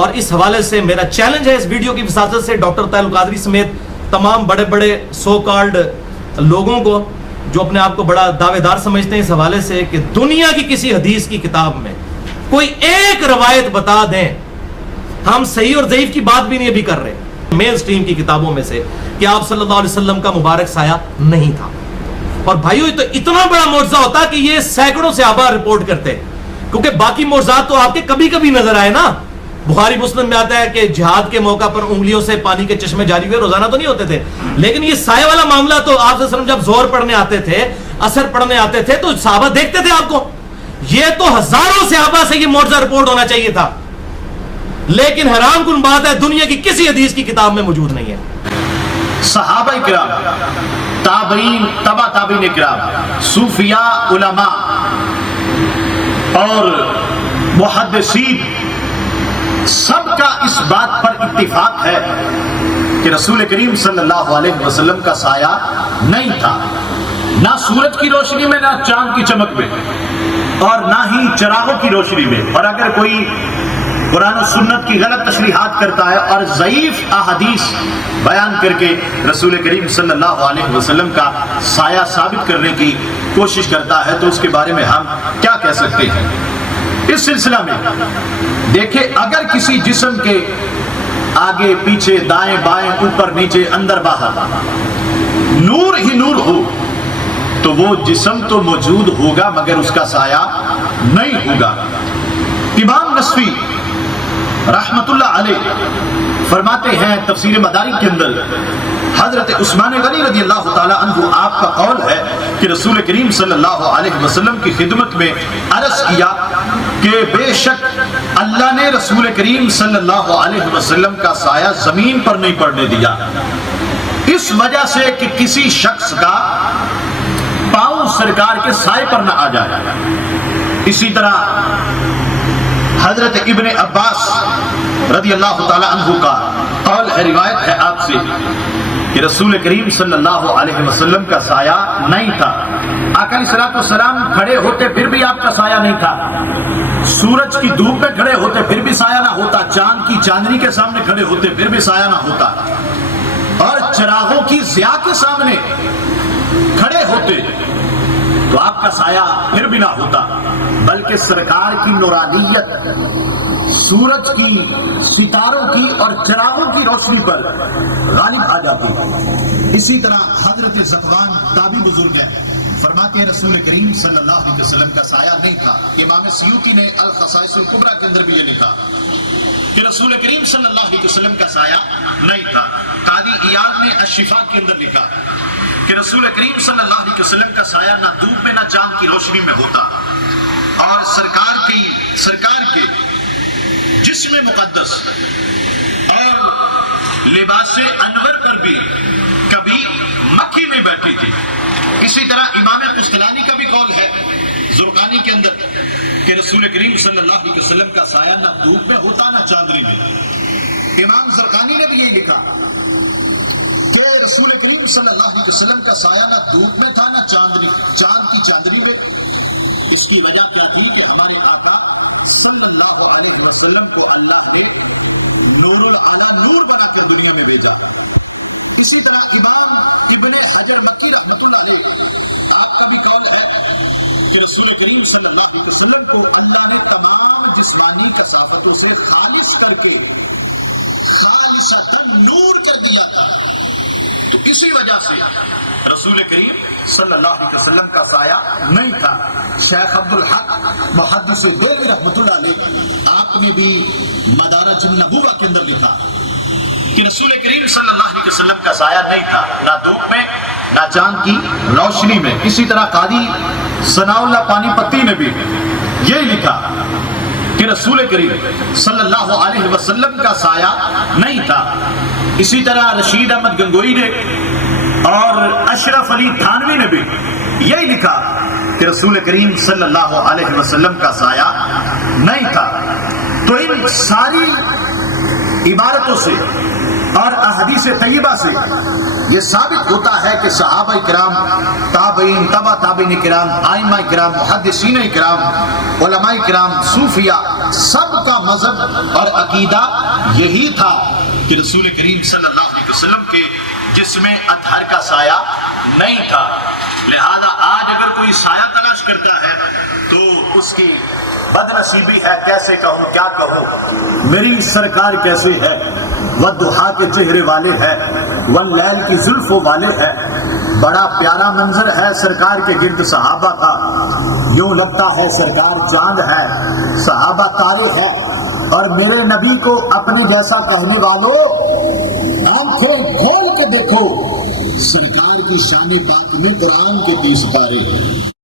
اور اس حوالے سے میرا چیلنج ہے اس ویڈیو کی وساطت سے ڈاکٹر طاہر القادری سمیت تمام بڑے بڑے سو کالڈ لوگوں کو جو اپنے آپ کو بڑا دعوے دار سمجھتے ہیں اس حوالے سے کہ دنیا کی کسی حدیث کی کتاب میں کوئی ایک روایت بتا دیں، ہم صحیح اور ضعیف کی بات بھی نہیں ابھی کر رہے، مین سٹریم کی کتابوں میں سے کہ آپ صلی اللہ علیہ وسلم کا مبارک سایہ نہیں تھا. اور بھائیو یہ تو اتنا بڑا معجزہ ہوتا کہ یہ سینکڑوں صحابہ رپورٹ کرتے، کیونکہ باقی معجزات تو آپ کے کبھی کبھی نظر آئے نا. بخاری مسلم میں آتا ہے کہ جہاد کے موقع پر انگلیوں سے پانی کے چشمے جاری ہوئے، روزانہ تو نہیں ہوتے تھے، لیکن یہ سایہ والا معاملہ تو آپ صلی اللہ علیہ وسلم جب زہر پڑھنے آتے تھے، عصر پڑھنے آتے تھے تو صحابہ دیکھتے تھے آپ کو. یہ تو ہزاروں صحابہ سے یہ معجزہ رپورٹ ہونا چاہیے تھا، لیکن حیران کن بات ہے دنیا کی کسی حدیث کی کتاب میں موجود نہیں ہے. صحابہ کرام، تابعین، تبع تابعین کرام، صوفیاء، علماء اور محدثین سب کا اس بات پر اتفاق ہے کہ رسول کریم صلی اللہ علیہ وسلم کا سایہ نہیں تھا، نہ سورج کی روشنی میں، نہ چاند کی چمک میں، اور نہ ہی چراغوں کی روشنی میں. اور اگر کوئی قرآن و سنت کی غلط تشریحات کرتا ہے اور ضعیف احادیث بیان کر کے رسول کریم صلی اللہ علیہ وسلم کا سایہ ثابت کرنے کی کوشش کرتا ہے تو اس کے بارے میں ہم کیا کہہ سکتے ہیں؟ اس سلسلہ میں دیکھیں، اگر کسی جسم کے آگے پیچھے دائیں بائیں اوپر نیچے اندر باہر نور ہی نور ہو تو وہ جسم تو موجود ہوگا مگر اس کا سایہ نہیں ہوگا. امام نصفی رحمت اللہ علیہ فرماتے ہیں تفسیر مدارک کے اندر، حضرت عثمان غنی رضی اللہ تعالی عنہ آپ کا قول ہے کہ رسول کریم صلی اللہ علیہ وسلم کی خدمت میں عرض کیا کہ بے شک اللہ نے رسول کریم صلی اللہ علیہ وسلم کا سایہ زمین پر نہیں پڑنے دیا، اس وجہ سے کہ کسی شخص کا پاؤں سرکار کے سائے پر نہ آ جائے. اسی طرح حضرت ابن عباس رضی اللہ تعالی عنہ کا قول ہے، روایت ہے آپ سے کہ رسول کریم صلی اللہ علیہ وسلم کا سایہ نہیں تھا. آقا علیہ الصلوۃ والسلام کھڑے ہوتے پھر بھی آپ کا سایہ نہیں تھا، سورج کی دھوپ میں کھڑے ہوتے پھر بھی سایہ نہ ہوتا، چاند کی چاندنی کے سامنے کھڑے ہوتے پھر بھی سایہ نہ ہوتا، اور چراغوں کی ضیاء کے سامنے کھڑے ہوتے تو آپ کا سایہ پھر بھی نہ ہوتا، بلکہ سرکار کی نورانیت سورج کی، ستاروں کی اور چراغوں کی روشنی پر غالب آ جاتی ہے. اسی طرح حضرت ذکوان تابعی بزرگ ہے، فرماتے ہیں رسول کریم صلی اللہ علیہ وسلم کا سایہ نہیں تھا. امام سیوطی نے الخصائص الکبریٰ کے اندر بھی یہ لکھا کہ رسول کریم صلی اللہ علیہ وسلم کا سایہ نہیں تھا. قاضی ایاض نے الشفاء کے اندر لکھا کہ رسول کریم صلی اللہ علیہ وسلم کا سایہ نہ دھوپ میں نہ چاند کی روشنی میں ہوتا، اور سرکار کے جسم مقدس اور لباس انور پر بھی کبھی مکھی نہیں بیٹھی تھی. اسی طرح امام قسطلانی کا بھی قول ہے زرقانی کے اندر کہ رسول کریم صلی اللہ علیہ وسلم کا سایہ نہ دھوپ میں ہوتا نہ چاندنی میں. امام زرقانی نے بھی یہی لکھا کہ رسول کریم صلی اللہ علیہ وسلم کا سایہ نہ دھوپ میں تھا نہ چاند کی چاندنی میں. اس کی وجہ کیا تھی کہ ہمارے آقا صلی اللہ علیہ وسلم کو اللہ نے نور اعلیٰ نور بنا کر دنیا میں بھیجا. اسی طرح امام ابن حجر مکی رحمۃ اللہ علیہ آپ کا بھی قول ہے کہ رسول کریم صلی اللہ علیہ وسلم کو اللہ نے تمام جسمانی کثافتوں سے خالص کر کے خالصتاً نور کر دیا تھا. تو اسی وجہ سے رسول کریم صلی اللہ علیہ وسلم کا سایہ نہیں تھا. شیخ عبدالحق محدث دہلوی رحمۃ اللہ علیہ آپ نے بھی مدارج النبوہ کے اندر لکھا کہ رسول کریم صلی اللہ علیہ وسلم کا سایہ نہیں تھا، نہ دھوپ میں نہ چاند کی روشنی میں. اسی طرح قاضی ثناء اللہ پانی پتی نے بھی یہی لکھا کہ رسول کریم صلی اللہ علیہ وسلم کا سایہ نہیں تھا. اسی طرح رشید احمد گنگوئی نے اور اشرف علی تھانوی نے بھی یہی لکھا کہ رسول کریم صلی اللہ علیہ وسلم کا سایہ نہیں تھا. تو ان ساری عبارتوں سے اور احادیث طیبہ سے یہ ثابت ہوتا ہے کہ صحابہ کرام، تابعین، تبع تابعین کرام، ائمہ کرام، محدثین کرام، علماء کرام، صوفیاء سب کا مذہب اور عقیدہ یہی تھا کہ رسول کریم صلی اللہ علیہ وسلم کے جسم اطہر کا سایہ نہیں تھا. لہذا آج اگر کوئی سایہ تلاش کرتا ہے تو اس کی بد نصیبی ہے. کیسے کہوں، کیا کہوں، میری سرکار کیسے ہے، والضحیٰ کے چہرے والے ہے، واللیل کی زلفوں والے ہے. بڑا پیارا منظر ہے سرکار کے گرد صحابہ کا، یوں لگتا ہے سرکار چاند ہے، صحابہ تارے ہے. اور میرے نبی کو اپنے جیسا کہنے والوں آنکھیں کھول کے دیکھو، سرکار کی شان پاک میں قرآن کے 30 پارے.